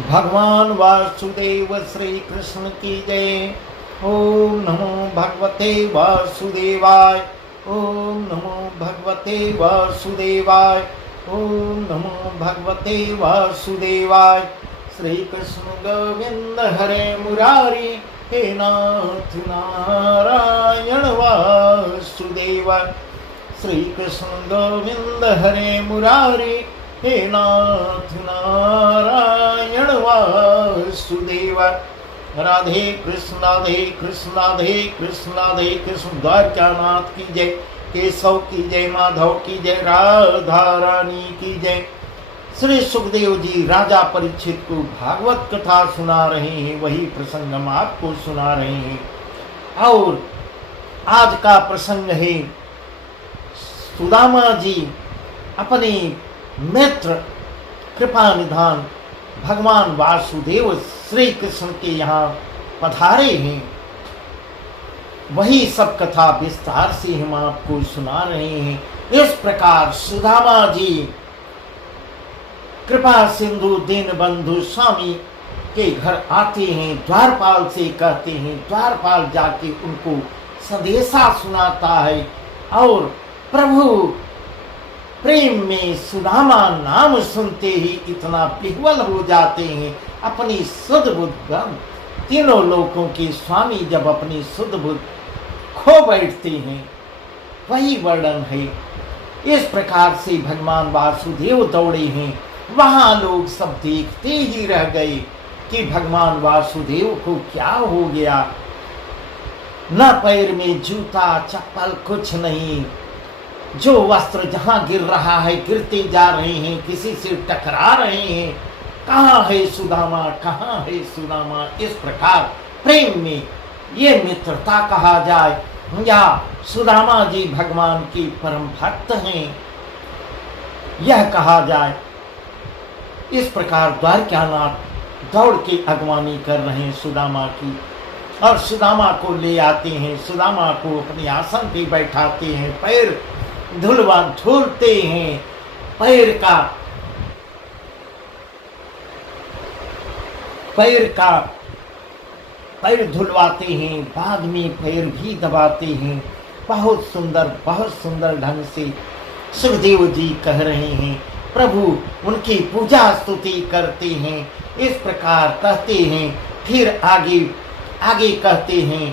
भगवान वासुदेव श्री कृष्ण की जय। ओम नमो भगवते वासुदेवाय। ओम नमो भगवते वासुदेवाय। ओम नमो भगवते वासुदेवाय। श्री कृष्ण गोविंद हरे मुरारी, हे नाथ नारायण वासुदेवाय। श्री कृष्ण गोविंद हरे मुरारी, हे नाथ नारायण वासुदेवाय। राधे कृष्ण राधे कृष्ण राधे कृष्ण राधे कृष्ण। द्वारकानाथ की जय, केशव की जय, माधव की जय, राधा रानी की जय। श्री सुखदेव जी राजा परीक्षित को भागवत कथा सुना रहे हैं, वही प्रसंग हम आपको सुना रहे हैं। और आज का प्रसंग है सुदामा जी अपने मित्र कृपा निधान भगवान वासुदेव श्री कृष्ण के यहाँ पधारे हैं। वही सब कथा विस्तार से हम आपको सुना रहे हैं। इस प्रकार सुदामा जी कृपा सिंधु दीन बंधु स्वामी के घर आते हैं। द्वारपाल से कहते हैं, द्वारपाल जाके उनको संदेशा सुनाता है और प्रभु प्रेम में सुदामा नाम सुनते ही इतना विह्वल हो जाते हैं। अपनी शुद्ध बुद्ध, तीनों लोकों के स्वामी जब अपनी शुद्ध बुद्ध खो बैठते हैं, वही वर्णन है। इस प्रकार से भगवान वासुदेव दौड़े हैं। वहां लोग सब देखते ही रह गए कि भगवान वासुदेव को क्या हो गया। न पैर में जूता चप्पल कुछ नहीं, जो वस्त्र जहां गिर रहा है गिरते जा रहे हैं, किसी से टकरा रहे हैं। कहाँ है सुदामा, कहाँ है सुदामा। इस प्रकार प्रेम में ये मित्रता कहा जाए या सुदामा जी भगवान के परम भक्त हैं, यह कहा जाए। इस प्रकार द्वारकानाथ दौड़ के अगवानी कर रहे हैं सुदामा की, और सुदामा को ले आते हैं। सुदामा को अपने आसन पे बैठाते हैं, पैर धुलते हैं। पैर धुलवाते हैं, बाद में पैर भी दबाते हैं। बहुत सुंदर ढंग से सुखदेव जी कह रहे हैं। प्रभु उनकी पूजा स्तुति करते हैं। इस प्रकार कहते हैं। फिर आगे कहते हैं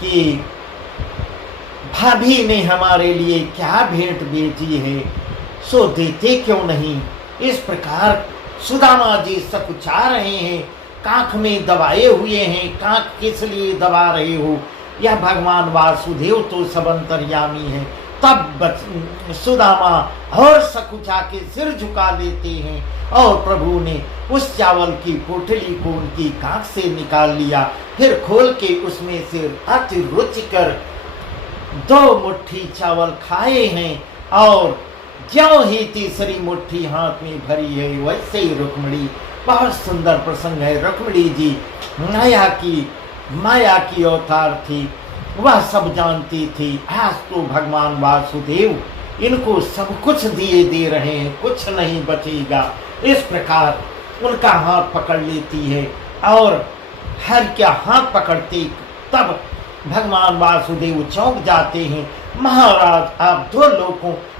कि भाभी ने हमारे लिए क्या भेंट भेजी है, सो देते क्यों नहीं। इस प्रकार सुदामा जी सकुचा रहे हैं, कांख में दबाए हुए हैं। कांख किस लिए दबा रहे हो, यह भगवान वासुदेव तो सब अंतर्यामी है। तब सुदामा और सकुचा के सिर झुका लेते हैं, और प्रभु ने उस चावल की पोटली को उनकी कांख से निकाल लिया। फिर खोल के उसमें से अति रुचिकर 2 मुट्ठी चावल खाए हैं, और ज्यों ही तीसरी मुट्ठी हाथ में भरी है, वैसे ही रुक्मिणी, बहुत सुंदर प्रसंग है। रुक्मिणी जी माया की अवतार थी, वह सब जानती थी। आज तो भगवान वासुदेव इनको सब कुछ दिए दे रहे हैं, कुछ नहीं बचेगा। इस प्रकार उनका हाथ पकड़ लेती है, और हर क्या हाथ पकड़ते तब भगवान वासुदेव चौंक जाते हैं। महाराज, आप 2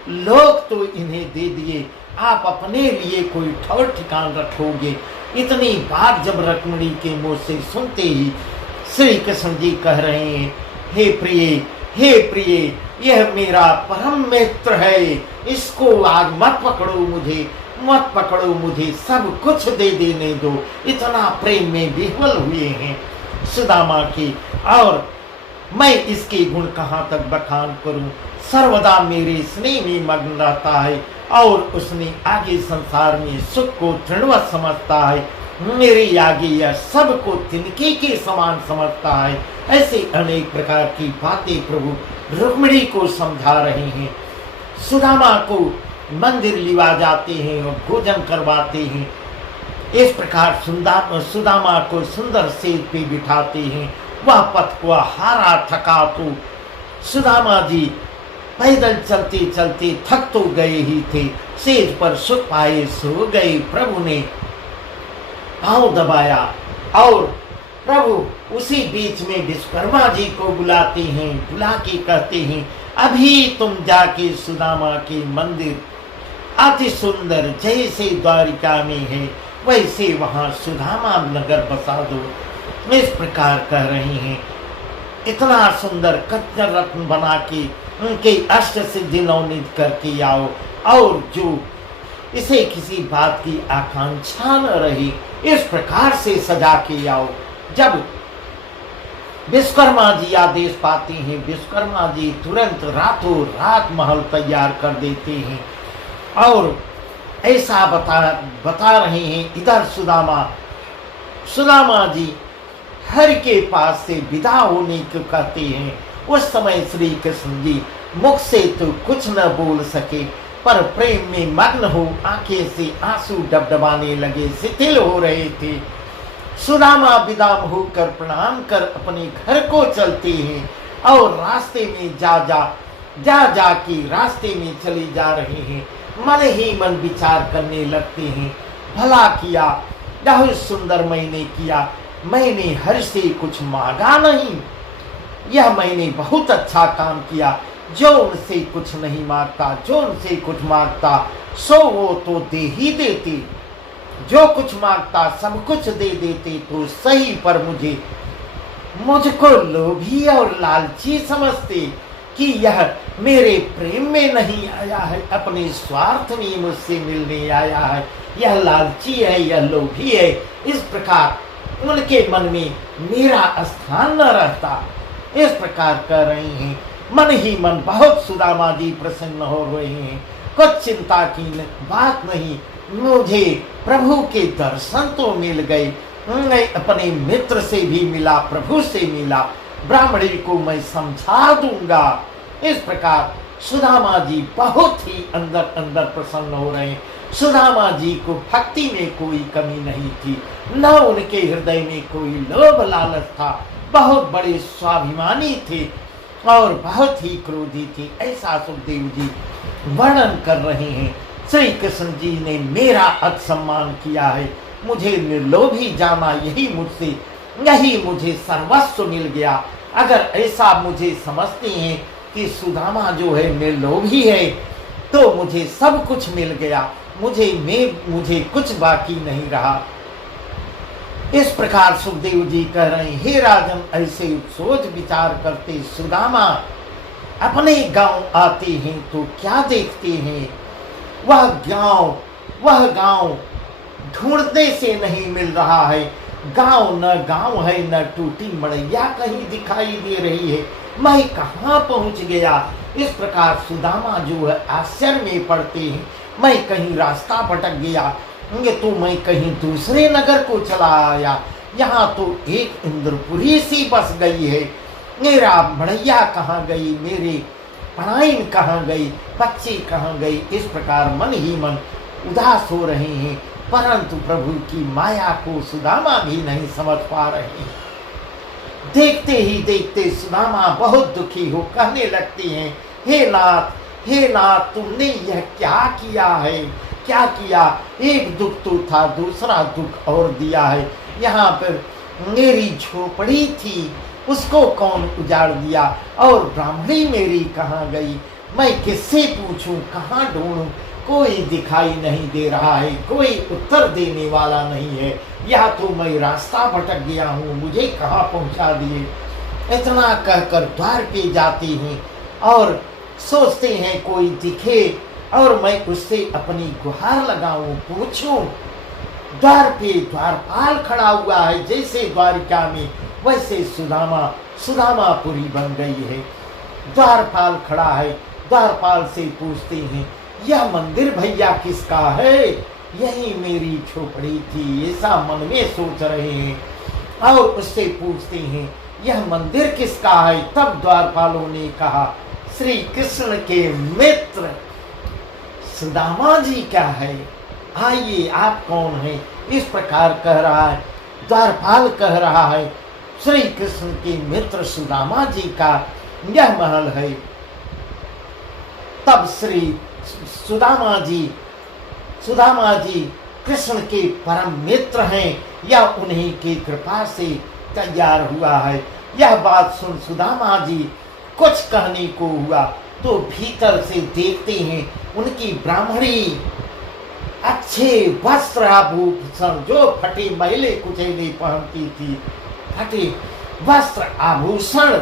लोग तो इन्हें दे दिए, आप अपने लिए कोई ठौर ठिकान रखोगे। इतनी बात जब रुक्मिणी के मुंह से सुनते ही श्री कृष्ण जी कह रहे हैं, हे प्रिय, यह मेरा परम मित्र है, इसको आज मत पकड़ो मुझे, सब कुछ दे देने दो। इतना प्रेम में विह्वल हुए हैं सुदामा की, और मैं इसके गुण कहाँ तक बखान करूं। सर्वदा मेरे स्नेह में मग्न रहता है, और उसने आगे संसार में सुख को तृणवत समझता है। मेरे आगे यह सब को तिनके के समान समझता है। ऐसे अनेक प्रकार की बातें प्रभु रुक्मिणी को समझा रहे हैं। सुदामा को मंदिर लिवा जाते हैं और भोजन करवाते हैं। इस प्रकार सुदामा को सुंदर सेज पे बिठाते हैं। वह पथ को हारा थका तो सुदामा जी पैदल चलते चलते थक तो गए ही थे, सेज पर सुख पाए सो गए। प्रभु ने पांव दबाया और प्रभु उसी बीच में विश्वकर्मा जी को बुलाते हैं, बुला के कहते हैं, अभी तुम जाके सुदामा के मंदिर अति सुंदर जैसे द्वारिका में है वैसे वहां सुदामा नगर बसा दो। इस प्रकार कह रहे हैं। इतना सुंदर कच्चर रत्न बना के उनके अष्ट सिद्धि नवनीत करके आओ, और जो इसे किसी बात की आकांक्षा न रही इस प्रकार से सजा के आओ। जब विश्वकर्मा जी आदेश पाते हैं, विश्वकर्मा जी तुरंत रातों रात महल तैयार कर देते हैं और ऐसा बता रहे हैं। इधर सुदामा जी हर के पास से विदा होने को कहते हैं। उस समय श्री कृष्ण जी मुख से तो कुछ न बोल सके, पर प्रेम में मग्न हो आंखें से आंसू डबडबाने लगे, शिथिल हो रहे थे। सुदामा विदा होकर प्रणाम कर अपने घर को चलते हैं और रास्ते में जा के रास्ते में चले जा रहे हैं। मन ही मन विचार करने लगते हैं, भला किया, बहुत सुंदर मैंने किया, मैंने हर से कुछ मांगा नहीं, यह मैंने बहुत अच्छा काम किया। जो उनसे कुछ नहीं मांगता, जो उनसे कुछ मांगता सो वो तो दे ही देते, जो कुछ मांगता सब कुछ दे देते तो सही, पर मुझको लोभी और लालची समझते कि यह मेरे प्रेम में नहीं आया है, अपने स्वार्थ में मुझसे मिलने आया है, यह लालची है, यह लोभी है। इस प्रकार उनके मन में मेरा स्थान न रहता। इस प्रकार कर रही हैं। मन ही मन बहुत सुदामा जी प्रसन्न हो रहे हैं। कुछ चिंता की बात नहीं, मुझे प्रभु के दर्शन तो मिल गए, मैं अपने मित्र से भी मिला, प्रभु से मिला, ब्राह्मणी को मैं समझा दूंगा। इस प्रकार सुदामा जी बहुत ही अंदर अंदर प्रसन्न हो रहे हैं। सुदामा जी को भक्ति में कोई कमी नहीं थी, न उनके हृदय में कोई लोभ लालच था। बहुत बड़े स्वाभिमानी थे और बहुत ही क्रोधी थे, ऐसा सुखदेव जी वर्णन कर रहे हैं। श्री कृष्ण जी ने मेरा सम्मान किया है, मुझे निर्लोभी जाना, यही मुझे सर्वस्व मिल गया। अगर ऐसा मुझे समझते हैं कि सुदामा जो है निर्लोभी है तो मुझे सब कुछ मिल गया, मुझे कुछ बाकी नहीं रहा। इस प्रकार सुखदेव जी कह रहे हैं, हे राजन, ऐसे सोच विचार करते सुदामा अपने गांव आते हैं तो क्या देखते हैं, वह गांव ढूंढने से नहीं मिल रहा है। गांव है, न टूटी मड़ैया कहीं दिखाई दे रही है, मैं कहाँ पहुंच गया। इस प्रकार सुदामा जो है आश्चर्य में पड़ते हैं, मैं कहीं रास्ता भटक गया, तो मैं कहीं दूसरे नगर को चला आया, यहाँ तो एक इंद्रपुरी सी बस गई है, मेरा मड़ैया कहाँ गई, मेरे पढ़ाइन कहाँ गई, बच्ची कहाँ गई। इस प्रकार मन ही मन उदास हो रहे हैं, परंतु प्रभु की माया को सुदामा भी नहीं समझ पा रहे हैं। देखते ही देखते सुदामा बहुत दुखी हो कहने लगते हैं, हे नाथ, तुमने यह क्या किया है, क्या किया। एक दुख तो था, दूसरा दुख और दिया है। यहाँ पर मेरी झोपड़ी थी, उसको कौन उजाड़ दिया, और ब्राह्मणी मेरी कहाँ गई, मैं किससे पूछूं, कहाँ ढूंढूं, कोई दिखाई नहीं दे रहा है, कोई उत्तर देने वाला नहीं है। या तो मैं रास्ता भटक गया हूँ, मुझे कहाँ पहुँचा दिए। इतना कहकर द्वार पे जाती हैं और सोचते हैं कोई दिखे और मैं उससे अपनी गुहार लगाऊं, पूछूं। द्वार पे द्वारपाल खड़ा हुआ है, जैसे द्वारिका में वैसे सुदामापुरी बन गई है। द्वारपाल खड़ा है, द्वारपाल से पूछते हैं, यह मंदिर भैया किसका है, यही मेरी झोपड़ी थी, ऐसा मन में सोच रहे हैं। और उससे पूछते हैं, यह मंदिर किसका है। तब द्वारपालों ने कहा, श्री कृष्ण के मित्र सुदामा जी का है, आइए आप कौन हैं। इस प्रकार कह रहा है, द्वारपाल कह रहा है, श्री कृष्ण के मित्र सुदामा जी का यह महल है। तब श्री सुदामा जी कृष्ण के परम मित्र हैं या उन्हीं की कृपा से तैयार हुआ है। यह बात सुन सुदामा जी कुछ कहने को हुआ तो भीतर से देखते हैं उनकी ब्राह्मणी अच्छे वस्त्र आभूषण, जो फटे मैले कुचैले पहनती थी, फटे वस्त्र आभूषण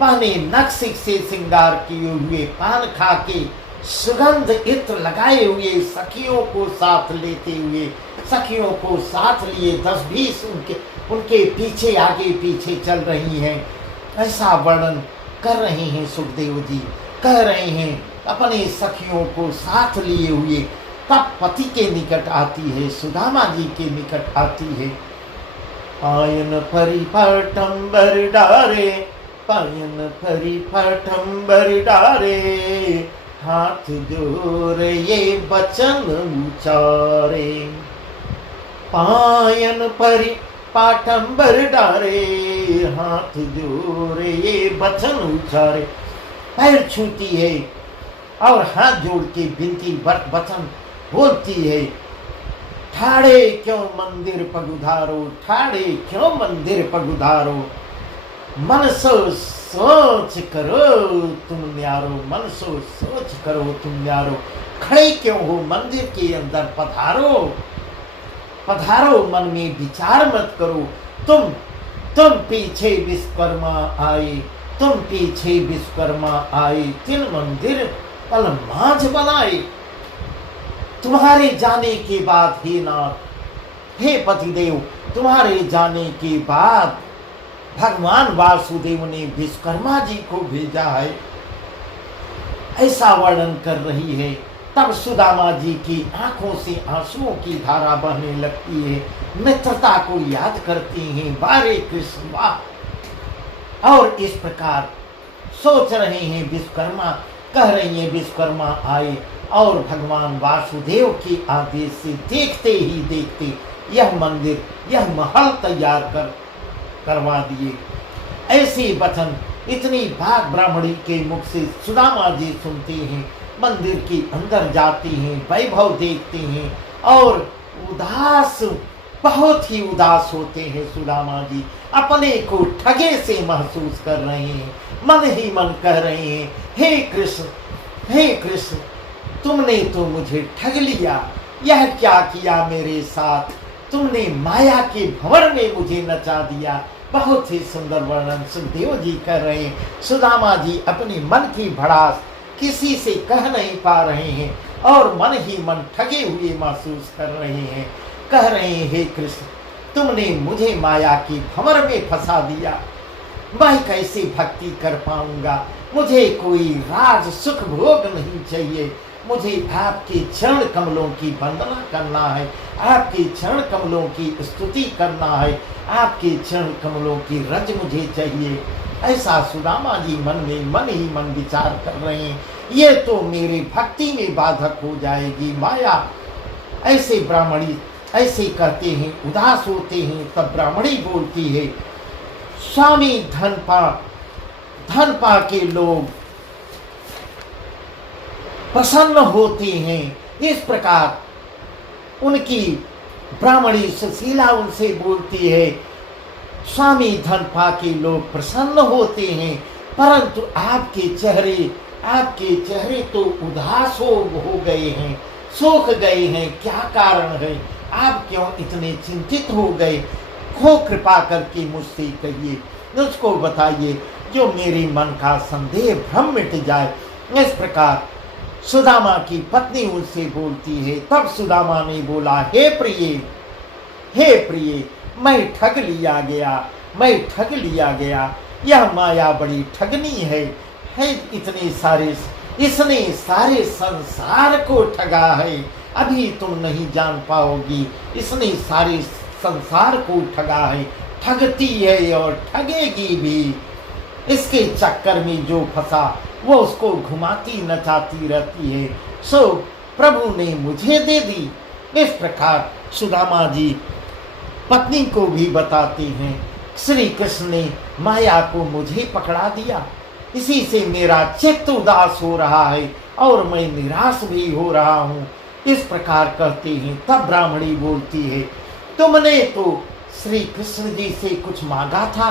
पहने, नक्शिक से श्रृंगार किए हुए, पान खा के सुगंध इत्र लगाए हुए, सखियों को साथ लेते हुए, सखियों को साथ लिए 10-20 उनके पीछे आगे पीछे चल रही हैं। ऐसा वर्णन कर रहे हैं सुखदेव जी, कह रहे हैं अपने सखियों को साथ लिए हुए। तब पति के निकट आती है, सुदामा जी के निकट आती है। पायन परिपाटंबर डारे, पायन परिपाटंबर डारे, हाथ जोड़ ये बचन उचारे। पायन परि पाटंबर डारे, हाथ जोड़ ये बचन उचारे। पैर छूती है और हाथ जोड़ के बिनती वचन बोलती है। ठाड़े क्यों मंदिर पगुधारो, ठाड़े क्यों मंदिर पगुधारो, मन सो सोच करो तुम न्यारो, मन सो सोच करो तुम न्यारो। खड़े क्यों हो मंदिर के अंदर पधारो, पधारो मन में विचार मत करो। तुम पीछे विश्वकर्मा आए, तुम पीछे विश्वकर्मा आए, तीन मंदिर पल मांझ बनाए। तुम्हारे जाने के बाद हे नाथ, हे पतिदेव, तुम्हारे जाने के बाद भगवान वासुदेव ने विश्वकर्मा जी को भेजा है। ऐसा वर्णन कर रही है। तब सुदामा जी की आंखों से आंसुओं की धारा बहने लगती है। मित्रता को याद करती हैं, बारे कृष्ण वाह। और इस प्रकार सोच रहे हैं विश्वकर्मा, कह रही हैं विश्वकर्मा आए और भगवान वासुदेव के आदेश से देखते ही देखते यह मंदिर, यह महल तैयार करवा दिए। ऐसे वचन इतनी भाग ब्राह्मणी के मुख से सुदामा जी सुनते हैं। मंदिर के अंदर जाते हैं, वैभव देखते हैं और उदास, बहुत ही उदास होते हैं। सुदामा जी अपने को ठगे से महसूस कर रहे हैं, मन ही मन कह रहे हैं, हे कृष्ण, हे कृष्ण, तुमने तो मुझे ठग लिया। यह क्या किया मेरे साथ, तुमने माया के भंवर में मुझे नचा दिया। बहुत ही सुंदर वर्णन सुखदेव जी कर रहे हैं। सुदामा जी अपनी मन की भड़ास किसी से कह नहीं पा रहे हैं और मन ही मन ठगे हुए महसूस कर रहे हैं। कह रहे हैं, हे कृष्ण, तुमने मुझे माया की भंवर में फंसा दिया। मैं कैसे भक्ति कर पाऊंगा, मुझे कोई राज सुख भोग नहीं चाहिए। मुझे आपके चरण कमलों की वंदना करना है, आपके चरण कमलों की स्तुति करना है, आपके चरण कमलों की रज मुझे चाहिए। ऐसा सुदामा जी मन ही मन विचार कर रहे हैं। ये तो मेरी भक्ति में बाधक हो जाएगी माया। ऐसे ब्राह्मणी ऐसे कहते हैं, उदास होते हैं। तब ब्राह्मणी बोलती है, स्वामी धन पा के लोग प्रसन्न होते हैं। इस प्रकार उनकी ब्राह्मणी सुशीला उनसे बोलती है, स्वामी धन पा के लोग प्रसन्न होते हैं, परंतु आपके चेहरे तो उदास हो गए हैं, सूख गए हैं। क्या कारण है, आप क्यों इतने चिंतित हो गए? हो कृपा करके मुझसे कहिए, मुझको बताइए, जो मेरे मन का संदेह भ्रम मिट जाए। इस प्रकार सुदामा की पत्नी उनसे बोलती है। तब सुदामा ने बोला, हे प्रिय, मैं ठग लिया गया। यह माया बड़ी ठगनी है। इसने सारे संसार को ठगा है। अभी तुम नहीं जान पाओगी, इसने सारे संसार को ठगा है, ठगती है और ठगेगी भी। इसके चक्कर में जो फंसा वो उसको घुमाती नचाती रहती है, सो प्रभु ने मुझे दे दी। इस प्रकार सुदामा जी पत्नी को भी बताते हैं, श्री कृष्ण ने माया को मुझे पकड़ा दिया, इसी से मेरा चित्त उदास हो रहा है और मैं निराश भी हो रहा हूँ। इस प्रकार कहते हैं। तब ब्राह्मणी बोलती है, तुमने तो श्री कृष्ण जी से कुछ मांगा था?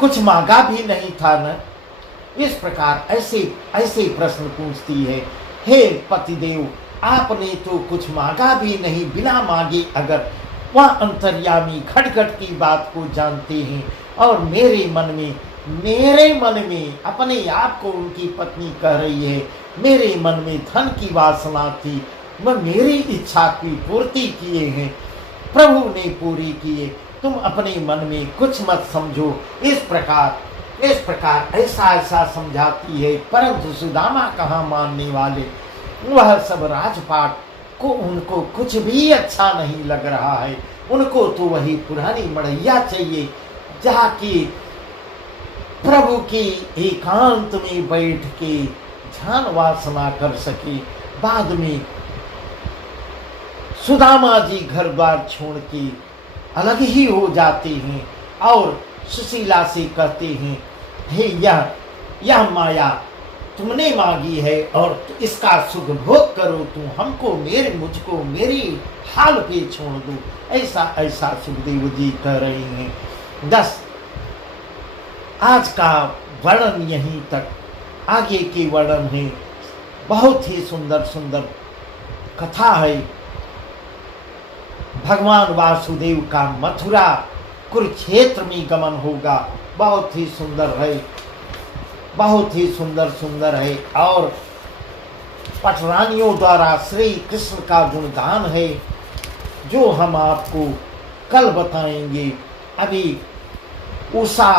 कुछ मांगा भी नहीं था न। इस प्रकार ऐसे ऐसे प्रश्न पूछती है। हे पतिदेव, आपने तो कुछ मांगा भी नहीं, बिना मांगे अगर वह अंतर्यामी खटखट की बात को जानते हैं और मेरे मन में अपने आप को उनकी पत्नी कह रही है, मेरे मन में धन की वासना थी, वह मेरी इच्छा की पूर्ति किए हैं, प्रभु ने पूरी किए, तुम अपने मन में कुछ मत समझो। इस प्रकार ऐसा ऐसा समझाती है। परंतु सुदामा कहाँ मानने वाले, वह सब राजपाट को उनको कुछ भी अच्छा नहीं लग रहा है। उनको तो वही पुरानी मड़ैया चाहिए, जहाँ की प्रभु की एकांत में बैठ के ध्यान वासना कर सके। बाद में सुदामा जी घर बार छोड़ के अलग ही हो जाते हैं और सुशीला से कहते हैं, हे यह माया तुमने मांगी है और इसका सुख भोग करो, तुम हमको मुझको मेरी हाल पे छोड़ दो। ऐसा ऐसा सुखदेव जी कह रहे हैं। 10 आज का वर्णन यहीं तक, आगे के वर्णन है। बहुत ही सुंदर सुंदर कथा है। भगवान वासुदेव का मथुरा कुरुक्षेत्र में गमन होगा। बहुत ही सुंदर है, बहुत ही सुंदर है। और पटरानियों द्वारा श्री कृष्ण का गुणगान है, जो हम आपको कल बताएंगे। अभी उषा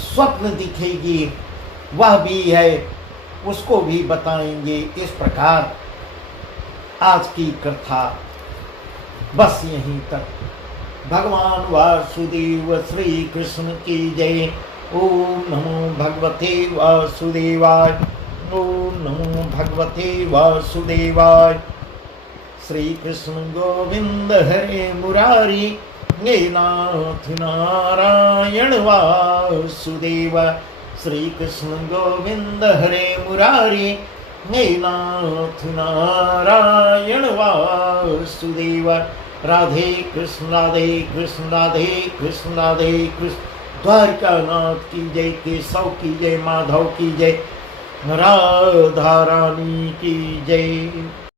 स्वप्न दिखेगी, वह भी है, उसको भी बताएंगे। इस प्रकार आज की कथा बस यहीं तक। भगवान वासुदेव श्री कृष्ण की जय। ओम नमो भगवते वासुदेवाय। ओम नमो भगवते वासुदेवाय। श्री कृष्ण गोविंद हरे मुरारी, हे नाथ नारायण वासुदेव। श्री कृष्ण गोविंद हरे मुरारी, हे नाथ नारायण वासुदेव। राधे कृष्ण राधे कृष्ण राधे कृष्ण राधे कृष्ण। द्वारका नाथ की जय, केशव की जय, माधव की जय, राधा रानी की जय।